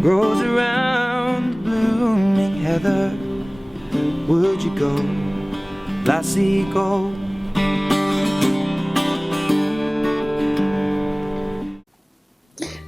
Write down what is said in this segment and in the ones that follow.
grows around the blooming heather. Would you go, lassie, go?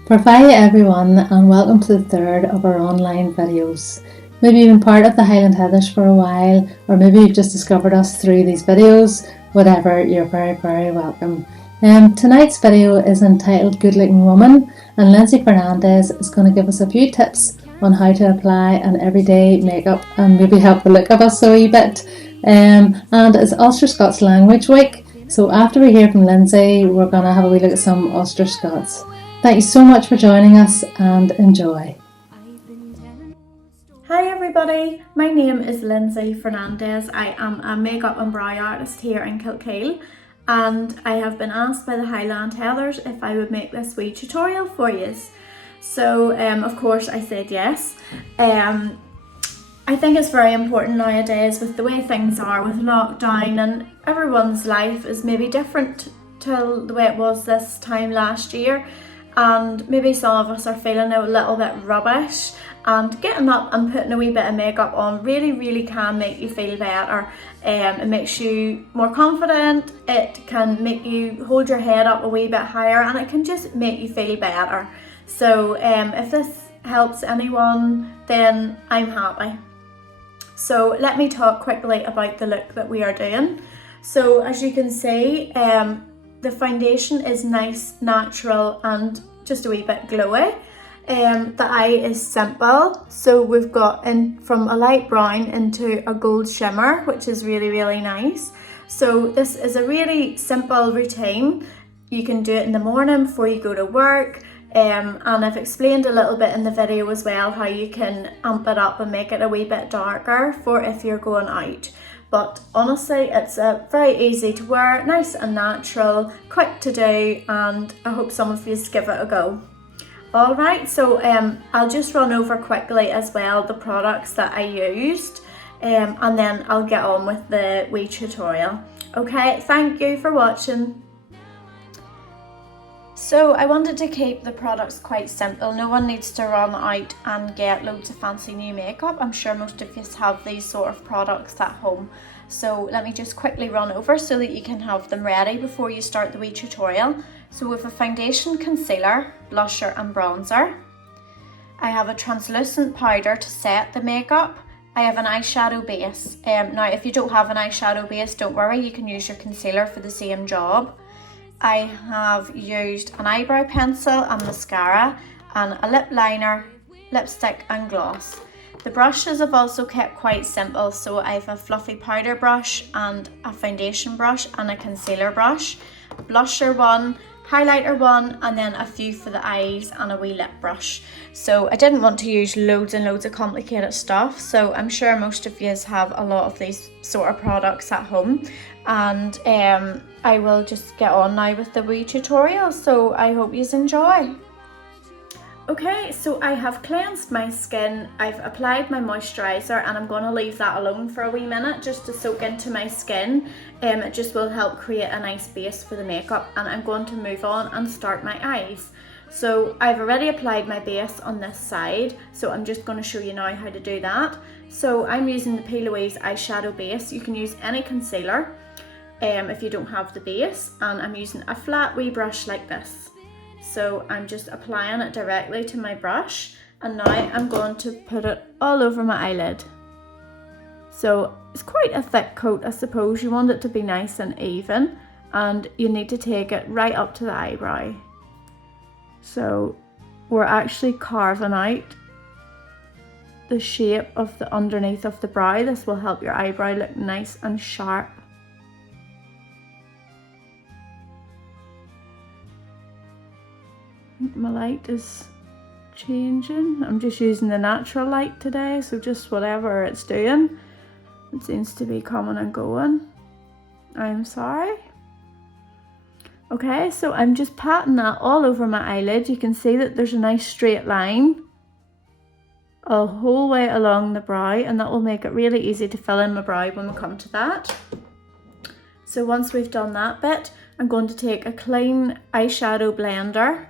Parvaya everyone, and welcome to the third of our online videos. Maybe you've been part of the Highland Heathers for a while, or maybe you've just discovered us through these videos. Whatever, you're very, very welcome. Tonight's video is entitled Good Looking Woman, and Lindsay Fernandez is going to give us a few tips on how to apply an everyday makeup and maybe help the look of us a wee bit. And it's Ulster Scots Language Week, so after we hear from Lindsay, we're going to have a wee look at some Ulster Scots. Thank you so much for joining us and enjoy. Hi everybody, my name is Lindsay Fernandez. I am a makeup and brow artist here in Kilkeel, and I have been asked by the Highland Heathers if I would make this wee tutorial for you. So of course I said yes. I think it's very important nowadays with the way things are with lockdown, and everyone's life is maybe different to the way it was this time last year. And maybe some of us are feeling a little bit rubbish, and getting up and putting a wee bit of makeup on really can make you feel better. It makes you more confident, it can make you hold your head up a wee bit higher, and it can just make you feel better. So if this helps anyone, then I'm happy. So let me talk quickly about the look that we are doing. So as you can see, the foundation is nice, natural, and just a wee bit glowy. The eye is simple, so we've got in from a light brown into a gold shimmer, which is really nice. So this is a really simple routine. You can do it in the morning before you go to work, and I've explained a little bit in the video as well how you can amp it up and make it a wee bit darker for if you're going out. But honestly, it's very easy to wear, nice and natural, quick to do, and I hope some of you give it a go. Alright, so I'll just run over quickly as well the products that I used, and then I'll get on with the wee tutorial. Okay, thank you for watching. So I wanted to keep the products quite simple. No one needs to run out and get loads of fancy new makeup. I'm sure most of you have these sort of products at home. So let me just quickly run over so that you can have them ready before you start the wee tutorial. So we have a foundation, concealer, blusher and bronzer. I have a translucent powder to set the makeup. I have an eyeshadow base. Now if you don't have an eyeshadow base, don't worry, you can use your concealer for the same job. I have used an eyebrow pencil and mascara, and a lip liner, lipstick and gloss. The brushes I've also kept quite simple, so I have a fluffy powder brush and a foundation brush and a concealer brush, blusher one, highlighter one, and then a few for the eyes and a wee lip brush. So I didn't want to use loads and loads of complicated stuff, so I'm sure most of you have a lot of these sort of products at home, and I will just get on now with the wee tutorial, so I hope you enjoy. Okay, so I have cleansed my skin, I've applied my moisturiser, and I'm going to leave that alone for a wee minute just to soak into my skin. It just will help create a nice base for the makeup, and I'm going to move on and start my eyes. So I've already applied my base on this side, so I'm just going to show you now how to do that. So I'm using the P. Louise eyeshadow base. You can use any concealer if you don't have the base, and I'm using a flat wee brush like this. So I'm just applying it directly to my brush, and now I'm going to put it all over my eyelid. So it's quite a thick coat, I suppose. You want it to be nice and even, and you need to take it right up to the eyebrow. So we're actually carving out the shape of the underneath of the brow. This will help your eyebrow look nice and sharp. My light is changing. I'm just using the natural light today, so just whatever it's doing, it seems to be coming and going. I'm sorry. Okay, so I'm just patting that all over my eyelid. You can see that there's a nice straight line a whole way along the brow, and that will make it really easy to fill in my brow when we come to that. So once we've done that bit, I'm going to take a clean eyeshadow blender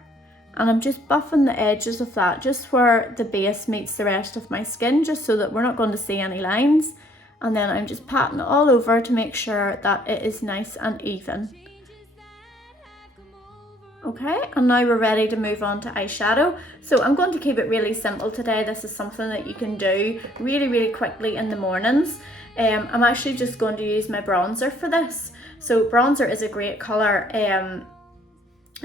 and I'm just buffing the edges of that, just where the base meets the rest of my skin, just so that we're not going to see any lines. And then I'm just patting it all over to make sure that it is nice and even. Okay, and now we're ready to move on to eyeshadow. So I'm going to keep it really simple today. This is something that you can do really quickly in the mornings. I'm actually just going to use my bronzer for this. So bronzer is a great colour.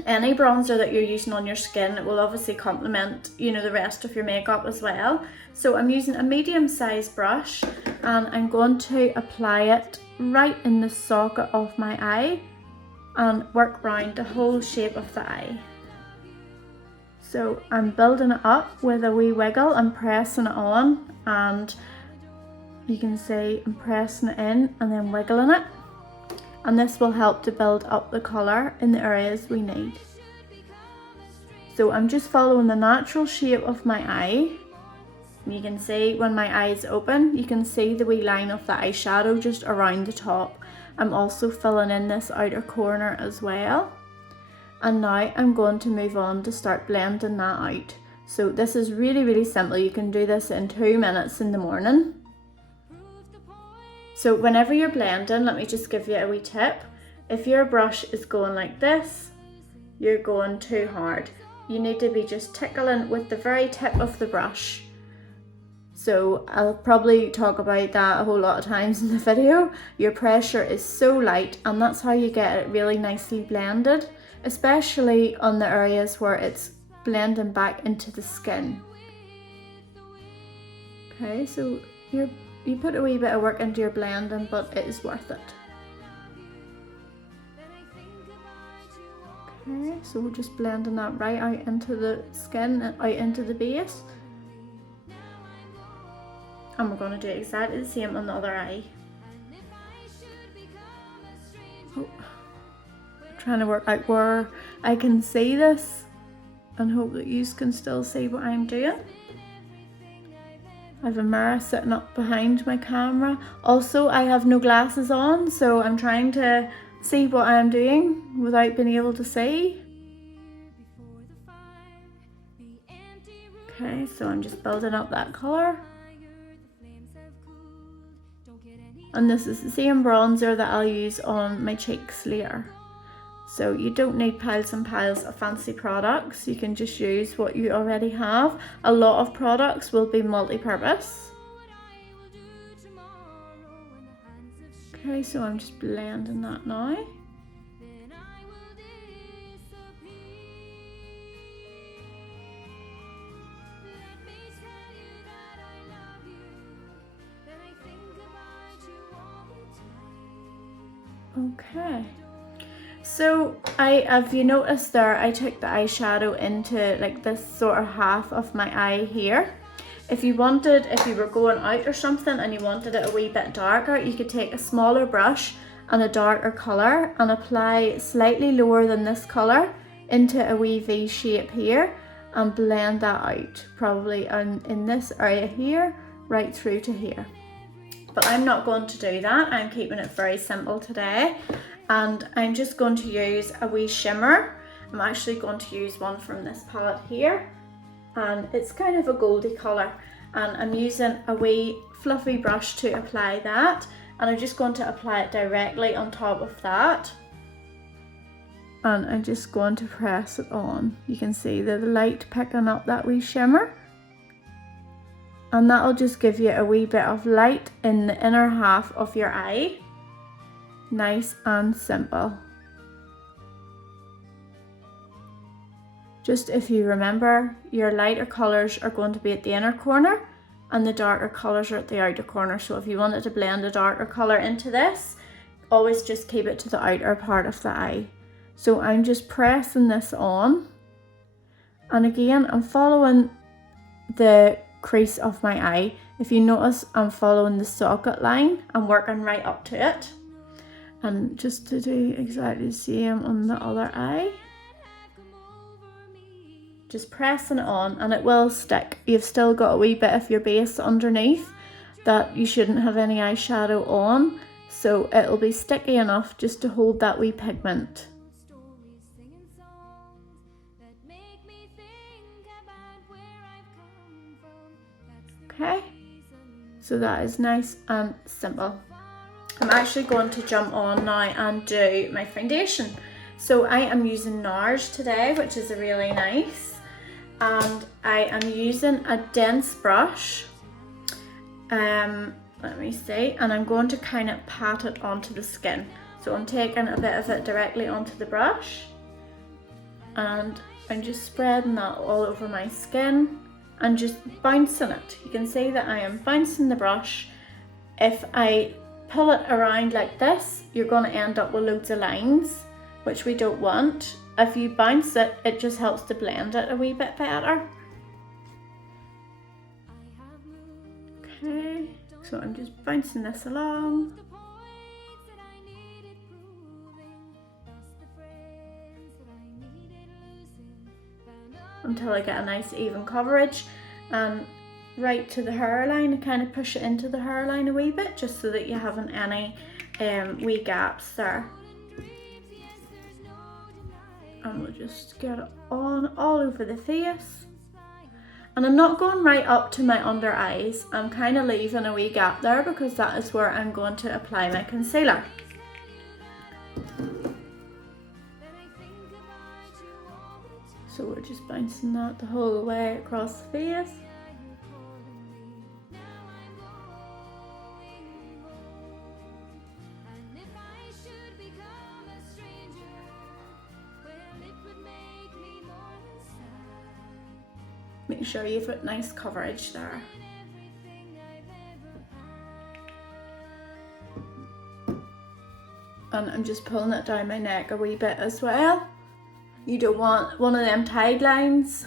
Any bronzer that you're using on your skin will obviously complement, you know, the rest of your makeup as well. So I'm using a medium-sized brush and I'm going to apply it right in the socket of my eye and work around the whole shape of the eye. So I'm building it up with a wee wiggle and pressing it on, and you can see I'm pressing it in and then wiggling it. And this will help to build up the colour in the areas we need. So I'm just following the natural shape of my eye. You can see when my eye is open, you can see the wee line of the eyeshadow just around the top. I'm also filling in this outer corner as well. And now I'm going to move on to start blending that out. So this is really simple. You can do this in 2 minutes in the morning. So whenever you're blending, let me just give you a wee tip. If your brush is going like this, you're going too hard. You need to be just tickling with the very tip of the brush. So I'll probably talk about that a whole lot of times in the video. Your pressure is so light, and that's how you get it really nicely blended, especially on the areas where it's blending back into the skin. Okay, so you put a wee bit of work into your blending, but it is worth it. Okay, so we're just blending that right out into the skin and out into the base. And we're going to do exactly the same on the other eye. Oh, trying to work out where I can see this and hope that you can still see what I'm doing. I have a mirror sitting up behind my camera. Also, I have no glasses on, so I'm trying to see what I'm doing without being able to see. Okay, so I'm just building up that colour. And this is the same bronzer that I'll use on my cheeks later. So you don't need piles and piles of fancy products. You can just use what you already have. A lot of products will be multi-purpose. Okay, so I'm just blending that now. Okay. So if you noticed there, I took the eyeshadow into like this sort of half of my eye here. If you were going out or something and you wanted it a wee bit darker, you could take a smaller brush and a darker colour and apply slightly lower than this colour into a wee V shape here and blend that out, probably in this area here, right through to here. But I'm not going to do that. I'm keeping it very simple today. And I'm just going to use a wee shimmer. I'm actually going to use one from this palette here. And it's kind of a goldy colour. And I'm using a wee fluffy brush to apply that. And I'm just going to apply it directly on top of that. And I'm just going to press it on. You can see the light picking up that wee shimmer. And that'll just give you a wee bit of light in the inner half of your eye. Nice and simple. Just if you remember, your lighter colours are going to be at the inner corner and the darker colours are at the outer corner. So if you wanted to blend a darker colour into this, always just keep it to the outer part of the eye. So I'm just pressing this on. And again, I'm following the crease of my eye. If you notice, I'm following the socket line. I'm working right up to it. And just to do exactly the same on the other eye. Just pressing it on and it will stick. You've still got a wee bit of your base underneath that you shouldn't have any eyeshadow on. So it'll be sticky enough just to hold that wee pigment. Okay, so that is nice and simple. I'm actually going to jump on now and do my foundation. So I am using NARS today, which is really nice, and I am using a dense brush. Let me see, and I'm going to kind of pat it onto the skin. So I'm taking a bit of it directly onto the brush, and I'm just spreading that all over my skin and just bouncing it. You can see that I am bouncing the brush. If I pull it around like this, you're going to end up with loads of lines, which we don't want. If you bounce it, it just helps to blend it a wee bit better. Okay, so I'm just bouncing this along. Until I get a nice even coverage, and right to the hairline, I kind of push it into the hairline a wee bit just so that you haven't any wee gaps there. And we'll just get it on all over the face. And I'm not going right up to my under eyes, I'm kind of leaving a wee gap there because that is where I'm going to apply my concealer. So we're just bouncing that the whole way across the face. Make sure you've got nice coverage there. And I'm just pulling it down my neck a wee bit as well. You don't want one of them tide lines.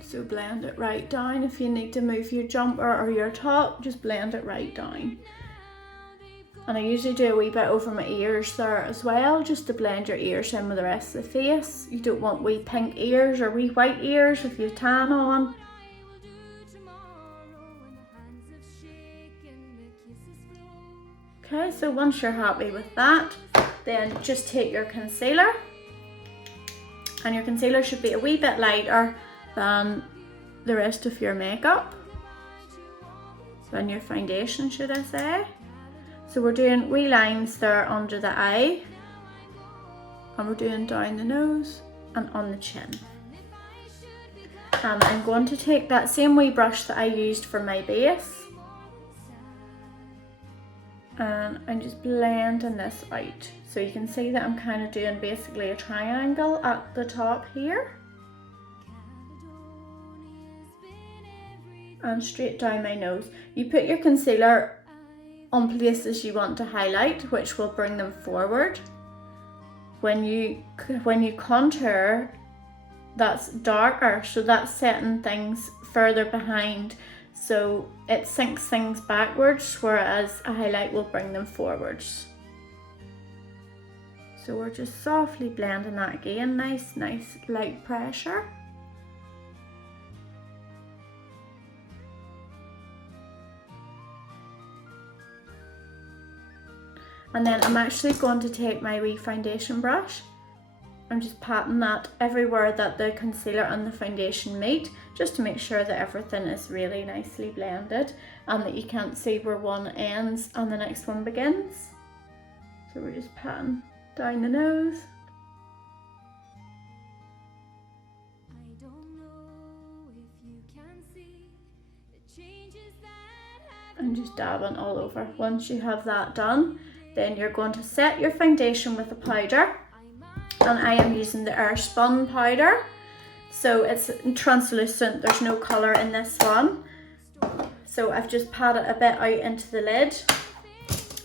So blend it right down. If you need to move your jumper or your top, just blend it right down. And I usually do a wee bit over my ears there as well, just to blend your ears in with the rest of the face. You don't want wee pink ears or wee white ears if you tan on. Okay, so once you're happy with that, then just take your concealer, and your concealer should be a wee bit lighter than the rest of your makeup, than your foundation, should I say. So we're doing wee lines there under the eye, and we're doing down the nose and on the chin. And I'm going to take that same wee brush that I used for my base, and I'm just blending this out. So you can see that I'm kind of doing basically a triangle at the top here. And straight down my nose. You put your concealer on places you want to highlight, which will bring them forward. When you contour, that's darker, so that's setting things further behind. So it sinks things backwards, whereas a highlight will bring them forwards. So we're just softly blending that again, nice light pressure. And then I'm actually going to take my wee foundation brush. I'm just patting that everywhere that the concealer and the foundation meet, just to make sure that everything is really nicely blended and that you can't see where one ends and the next one begins. So we're just patting down the nose. And just dabbing all over. Once you have that done, then you're going to set your foundation with a powder. And I am using the Airspun powder. So it's translucent, there's no colour in this one. So I've just patted a bit out into the lid.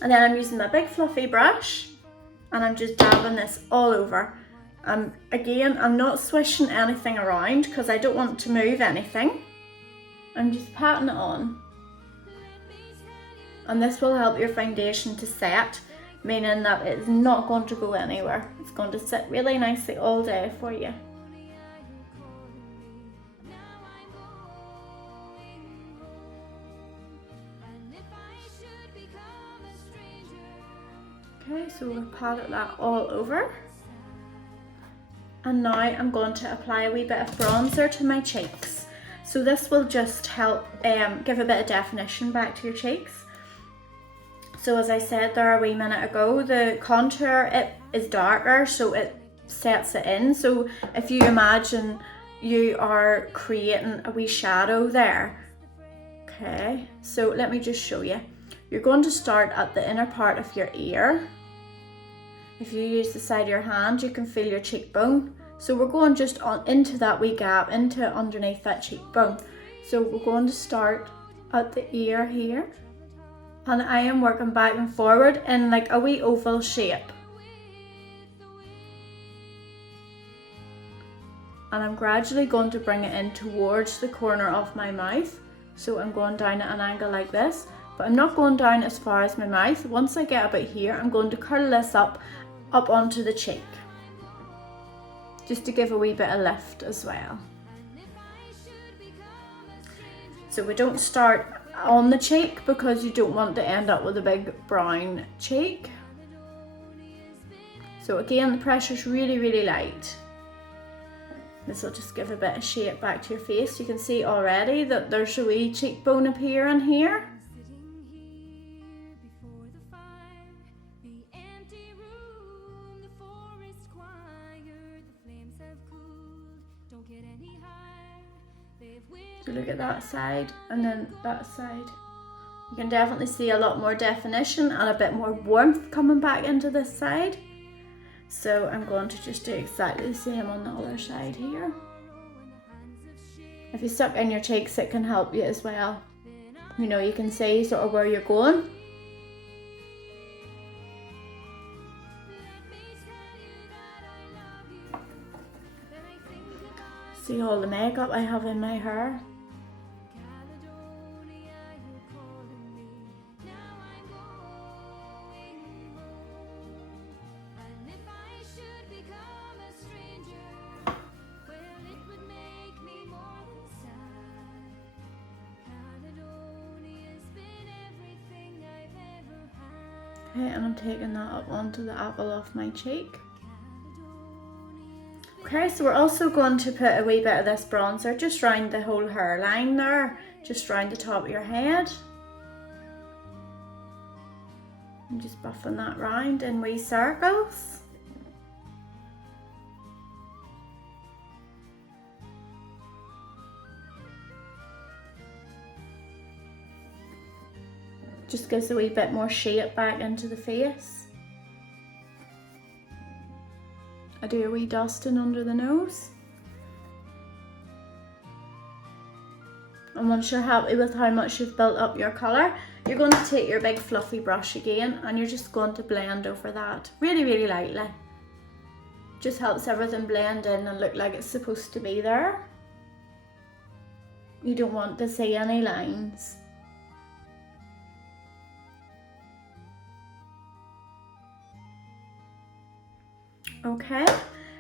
And then I'm using my big fluffy brush, and I'm just dabbing this all over. Again, I'm not swishing anything around because I don't want to move anything. I'm just patting it on. And this will help your foundation to set, meaning that it's not going to go anywhere. It's going to sit really nicely all day for you. Okay, so we'll pat that all over. And now I'm going to apply a wee bit of bronzer to my cheeks. So this will just help give a bit of definition back to your cheeks. So as I said there a wee minute ago, the contour, it is darker, so it sets it in. So if you imagine you are creating a wee shadow there. Okay, so let me just show you. You're going to start at the inner part of your ear. If you use the side of your hand, you can feel your cheekbone. So we're going just on into that wee gap, into underneath that cheekbone. So we're going to start at the ear here. And I am working back and forward in like a wee oval shape. And I'm gradually going to bring it in towards the corner of my mouth. So I'm going down at an angle like this, but I'm not going down as far as my mouth. Once I get about here, I'm going to curl this up onto the cheek, just to give a wee bit of lift as well. So we don't start on the cheek because you don't want to end up with a big brown cheek. So again, the pressure's really, really light. This will just give a bit of shape back to your face. You can see already that there's a wee cheekbone appearing here. So look at that side and then that side. You can definitely see a lot more definition and a bit more warmth coming back into this side. So I'm going to just do exactly the same on the other side here. If you suck in your cheeks, it can help you as well. You know, you can see sort of where you're going. See all the makeup I have in my hair. Okay, and I'm taking that up onto the apple of my cheek. Okay, so we're also going to put a wee bit of this bronzer just round the whole hairline there, just round the top of your head. I'm just buffing that round in wee circles. Just gives a wee bit more shape back into the face. I do a wee dusting under the nose. And once you're happy with how much you've built up your colour, you're going to take your big fluffy brush again and you're just going to blend over that really, really lightly. Just helps everything blend in and look like it's supposed to be there. You don't want to see any lines. Okay,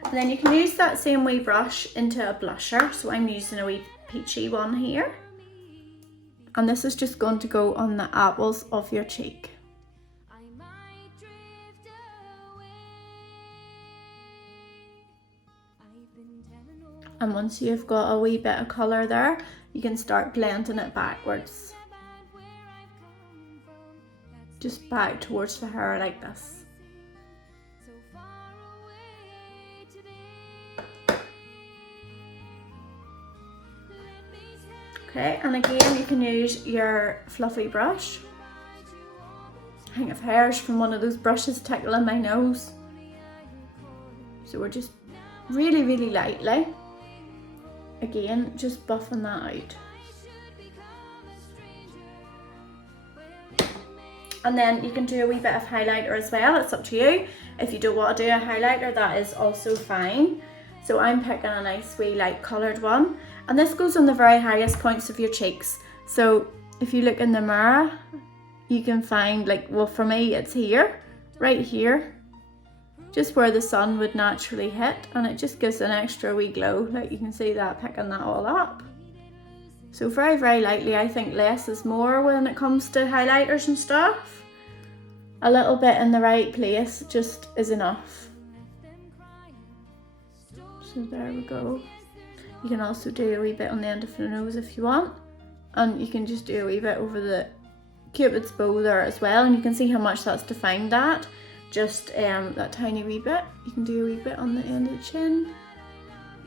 and then you can use that same wee brush into a blusher. So I'm using a wee peachy one here. And this is just going to go on the apples of your cheek. And once you've got a wee bit of colour there, you can start blending it backwards. Just back towards the hair like this. Okay, and again you can use your fluffy brush. I think of hairs from one of those brushes tickling my nose. So we're just really, really lightly, again, just buffing that out. And then you can do a wee bit of highlighter as well, it's up to you. If you don't want to do a highlighter, that is also fine. So I'm picking a nice wee light coloured one. And this goes on the very highest points of your cheeks. So if you look in the mirror, you can find, like, well, for me it's here, right here, just where the sun would naturally hit, and it just gives an extra wee glow. Like you can see that, picking that all up. So very, very lightly. I think less is more when it comes to highlighters and stuff. A little bit in the right place just is enough. So there we go. You can also do a wee bit on the end of the nose if you want, and you can just do a wee bit over the cupid's bow there as well, and you can see how much that's defined at, just that tiny wee bit. You can do a wee bit on the end of the chin,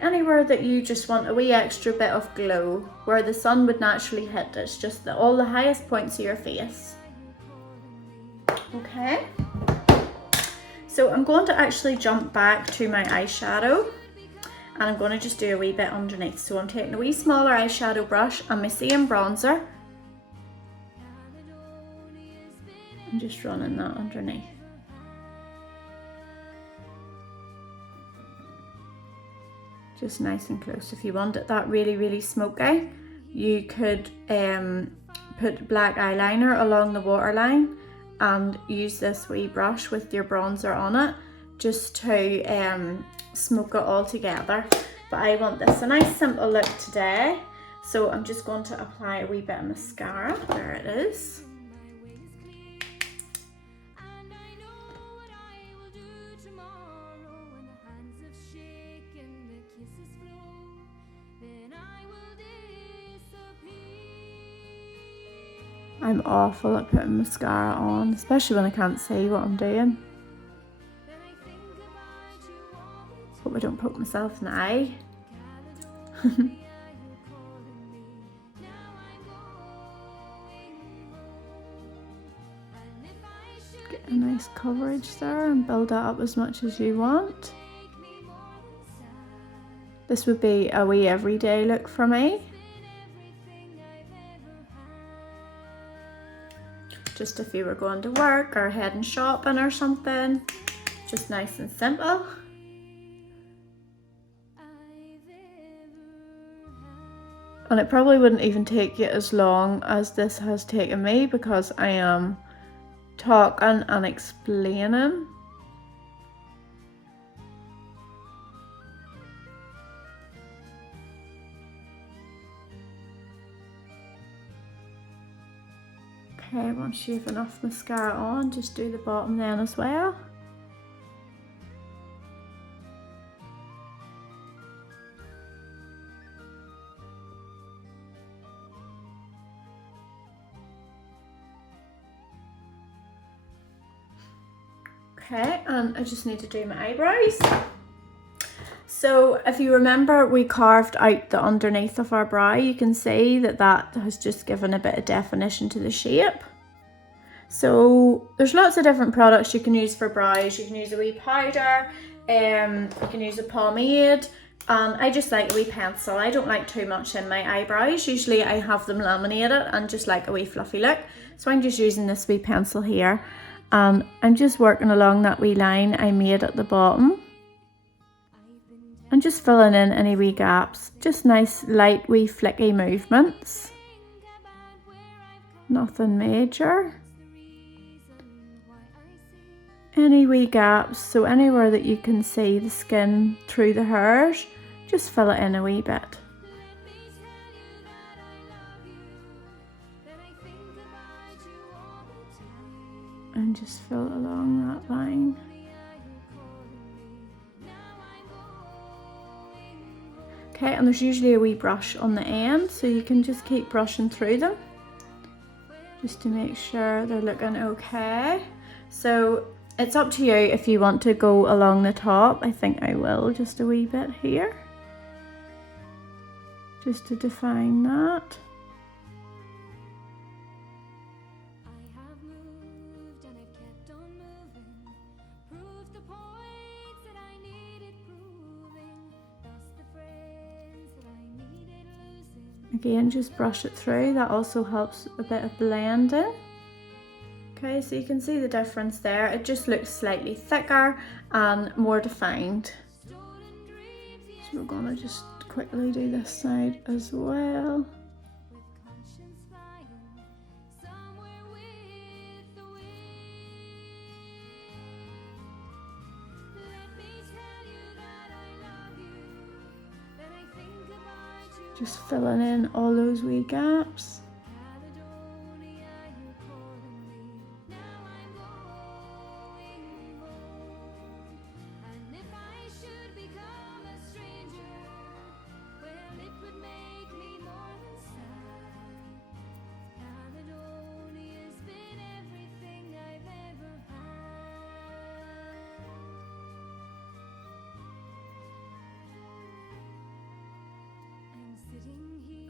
anywhere that you just want a wee extra bit of glow, where the sun would naturally hit. It's just all the highest points of your face. Okay, so I'm going to actually jump back to my eyeshadow, and I'm going to just do a wee bit underneath. So I'm taking a wee smaller eyeshadow brush and my same bronzer. I'm just running that underneath. Just nice and close. If you want it that really, really smoky, you could put black eyeliner along the waterline and use this wee brush with your bronzer on it just to smoke it all together. But I want this a nice simple look today, so I'm just going to apply a wee bit of mascara. There it is. I'm awful at putting mascara on, especially when I can't see what I'm doing. Hope I don't poke myself in the eye. Get a nice coverage there and build that up as much as you want. This would be a wee everyday look for me. Just if you were going to work or heading shopping or something, just nice and simple. And it probably wouldn't even take you as long as this has taken me, because I am talking and explaining. Okay, once you have enough mascara on, just do the bottom then as well. Okay, and I just need to do my eyebrows. So if you remember, we carved out the underneath of our brow. You can see that that has just given a bit of definition to the shape. So there's lots of different products you can use for brows. You can use a wee powder, you can use a pomade, and I just like a wee pencil. I don't like too much in my eyebrows. Usually I have them laminated and just like a wee fluffy look. So I'm just using this wee pencil here, and I'm just working along that wee line I made at the bottom. And just filling in any wee gaps, just nice light wee flicky movements. Nothing major. Any wee gaps, so anywhere that you can see the skin through the hairs, just fill it in a wee bit. And just fill it along that line. Okay, and there's usually a wee brush on the end, so you can just keep brushing through them just to make sure they're looking okay. So it's up to you if you want to go along the top. I think I will just a wee bit here, just to define that. Again, just brush it through. That also helps a bit of blending. Okay, so you can see the difference there. It just looks slightly thicker and more defined. So we're gonna just quickly do this side as well. Just filling in all those wee gaps.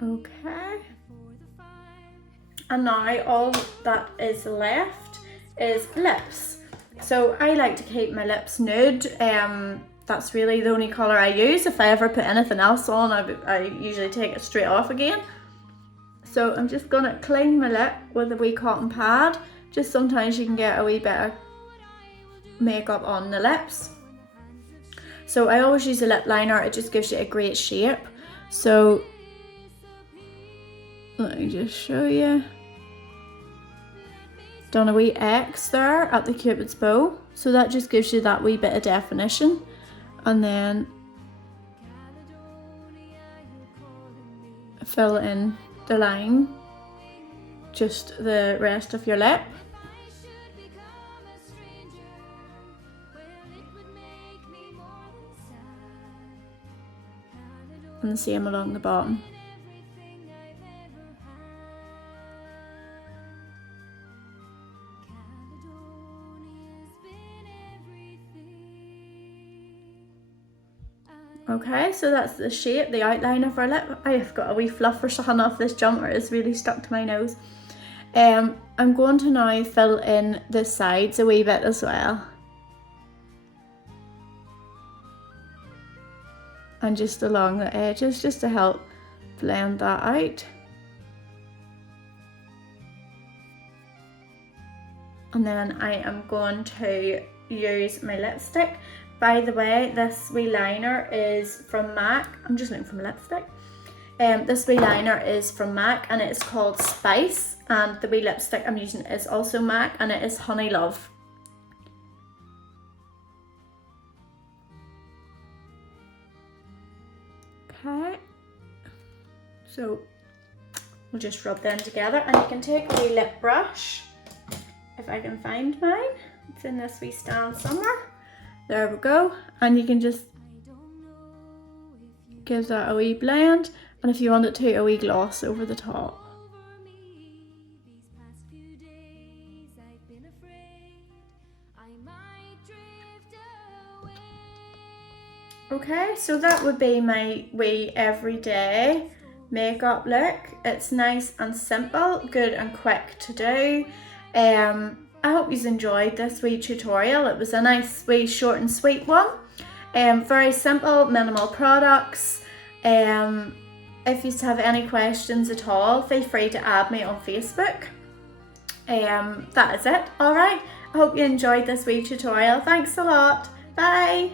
Okay. And now all that is left is lips. So I like to keep my lips nude. That's really the only colour I use. If I ever put anything else on, I usually take it straight off again. So I'm just gonna clean my lip with a wee cotton pad. Just sometimes you can get a wee bit of makeup on the lips. So I always use a lip liner, it just gives you a great shape. So let me just show you. Done a wee X there at the Cupid's bow, so that just gives you that wee bit of definition. And then fill in the line, just the rest of your lip. And the same along the bottom. Okay, so that's the shape, the outline of our lip. I've got a wee fluff or something off this jumper, it's really stuck to my nose. I'm going to now fill in the sides a wee bit as well. And just along the edges, just to help blend that out. And then I am going to use my lipstick. By the way, this wee liner is from MAC. I'm just looking for my lipstick. This wee liner is from MAC and it's called Spice. And the wee lipstick I'm using is also MAC and it is Honey Love. Okay. So we'll just rub them together and you can take a wee lip brush, if I can find mine. It's in this wee stand somewhere. There we go, and you can just give that a wee blend, and if you want it to, a wee gloss over the top. Okay, so that would be my wee everyday makeup look. It's nice and simple, good and quick to do. I hope you enjoyed this wee tutorial. It was a nice wee short and sweet one. Very simple, minimal products. If you have any questions at all, feel free to add me on Facebook. That is it. Alright, I hope you enjoyed this wee tutorial. Thanks a lot. Bye.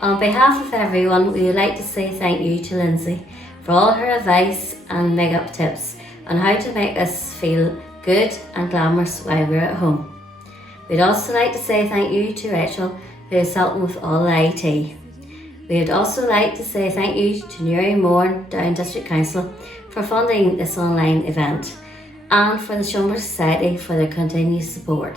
On behalf of everyone, we would like to say thank you to Lindsay for all her advice and makeup tips on how to make us feel good and glamorous while we're at home. We'd also like to say thank you to Rachel, who is helping with all the IT. We would also like to say thank you to Newry Mourne Down District Council for funding this online event and for the Schumer Society for their continued support.